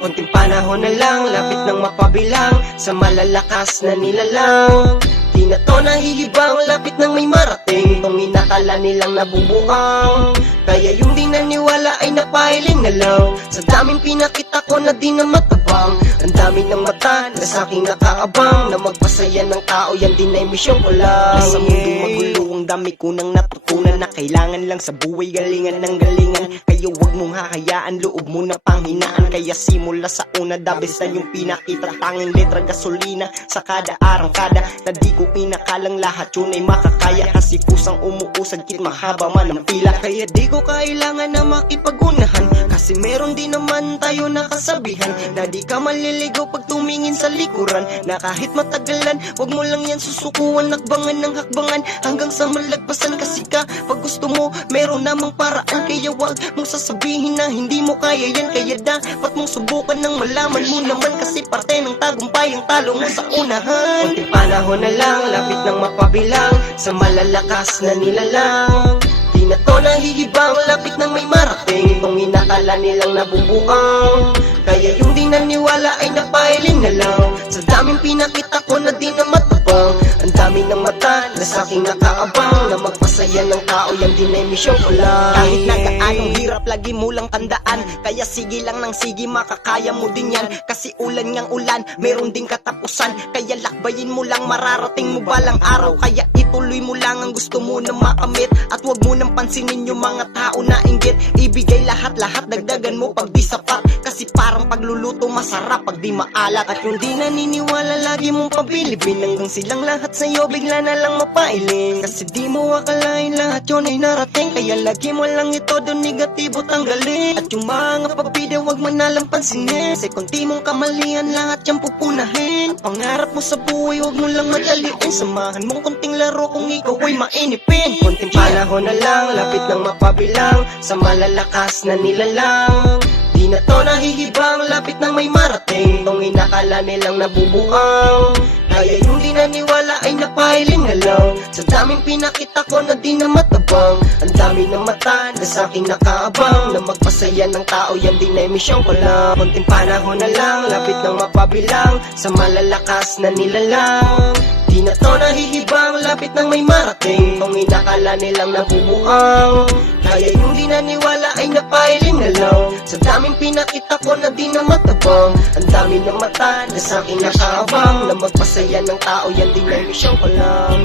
Unting panahon na lang, lapit ng mapabilang Sa malalakas na nilalang. Di na to nahihibang, lapit ng may marating Kung inakala nilang nabubuang Kaya yung di naniwala ay napahiling na lang. Sa daming pinakita ko na di na matabang. Ang dami ng mata na sa aking nakaabang Na magpasaya ng tao, yan din ay misyon ko lang. Nasa mundo magulo ang dami ko nang natutunan Na kailangan lang sa buhay. Galingan ng galingan. Kaya wag mong hahayaan. Loob mo na panghinaan. Kaya simula sa una dabis na yung pinakita Tanging letra gasolina. Sa kada arangkada Na di ko inakalang lahat yun ay makakaya. Kasi kusang umuusad kit mahaba man ang pila. Kaya di ko kailangan na makipagunahan. Kasi meron din naman tayo nakasabihan. Na di ka maliligaw pag tumingin sa likuran. Na kahit matagalan, wag mo lang yan susukuan. Nakbangan ng hakbangan hanggang sa malagpasan Kasi ka, pag gusto mo, meron namang paraan. Kaya wag mong sasabihin na hindi mo kaya yan. Kaya dapat mong subukan ng malaman mo naman Kasi parte ng tagumpay ang talo mo sa unahan. Unting panahon na lang, lapit ng mapabilang Sa malalakas na nilalang. Di na to nahihibang, lapit ng may marating Kung inakala nilang nabubuang. Kaya yung di naniwala ay napahiling na lang. Sa daming pinakita ko na di na matabang Ang dami ng mata na sa aking nakaabang Na magpasaya ng tao, yan din ay misyon ko lang. Kahit na gaanong hirap, lagi mo lang tandaan. Kaya sige lang ng sige, makakaya mo din yan. Kasi ulan ngang ulan, meron din katapusan. Kaya lakbayin mo lang, mararating mo balang araw. Kaya ituloy mo lang ang gusto mo na makamit. At wag mo nang pansinin yung mga tao na inggit. Ibigay lahat-lahat, dagdagan mo pag di sapat Kasi parang pagluluto masarap pag di maalat. At yung di naniniwala lagi mong pabilibin. Hanggang silang lahat sa'yo bigla na lang mapailing Kasi di mo akalain lahat yun ay narating. Kaya lagi mo lang ito doon negatibo tanggalin. At yung mga pabida wag mo nalang pansinin. Kasi kung di mong kamalian lahat yan pupunahin. Ang pangarap mo sa buhay wag mo lang madaliin. Samahan mong konting laro kung ikaw ay mainipin. Konting panahon na lang, lapit ng mapabilang. Sa malalakas na nilalang na to nahihibang, lapit ng may marating. Kung inakala nilang nabubuang Kaya yung di naniwala ay napahiling na lang. Sa daming pinakita ko na di na matabang Ang dami ng mata na sa aking nakaabang. Na magpasaya ng tao, yan din ay misyon ko lang. Konting panahon na lang, lapit ng mapabilang Sa malalakas na nilalang. Di na to nahihibang, lapit ng may marating. Kung inakala nilang nabubuang Kaya yung di naniwala ay napahiling Sa daming pinakita ko na di na matabang Ang dami ng mata na sa akin nakaabang Na magpasaya ng tao, yan din ay misyon ko lang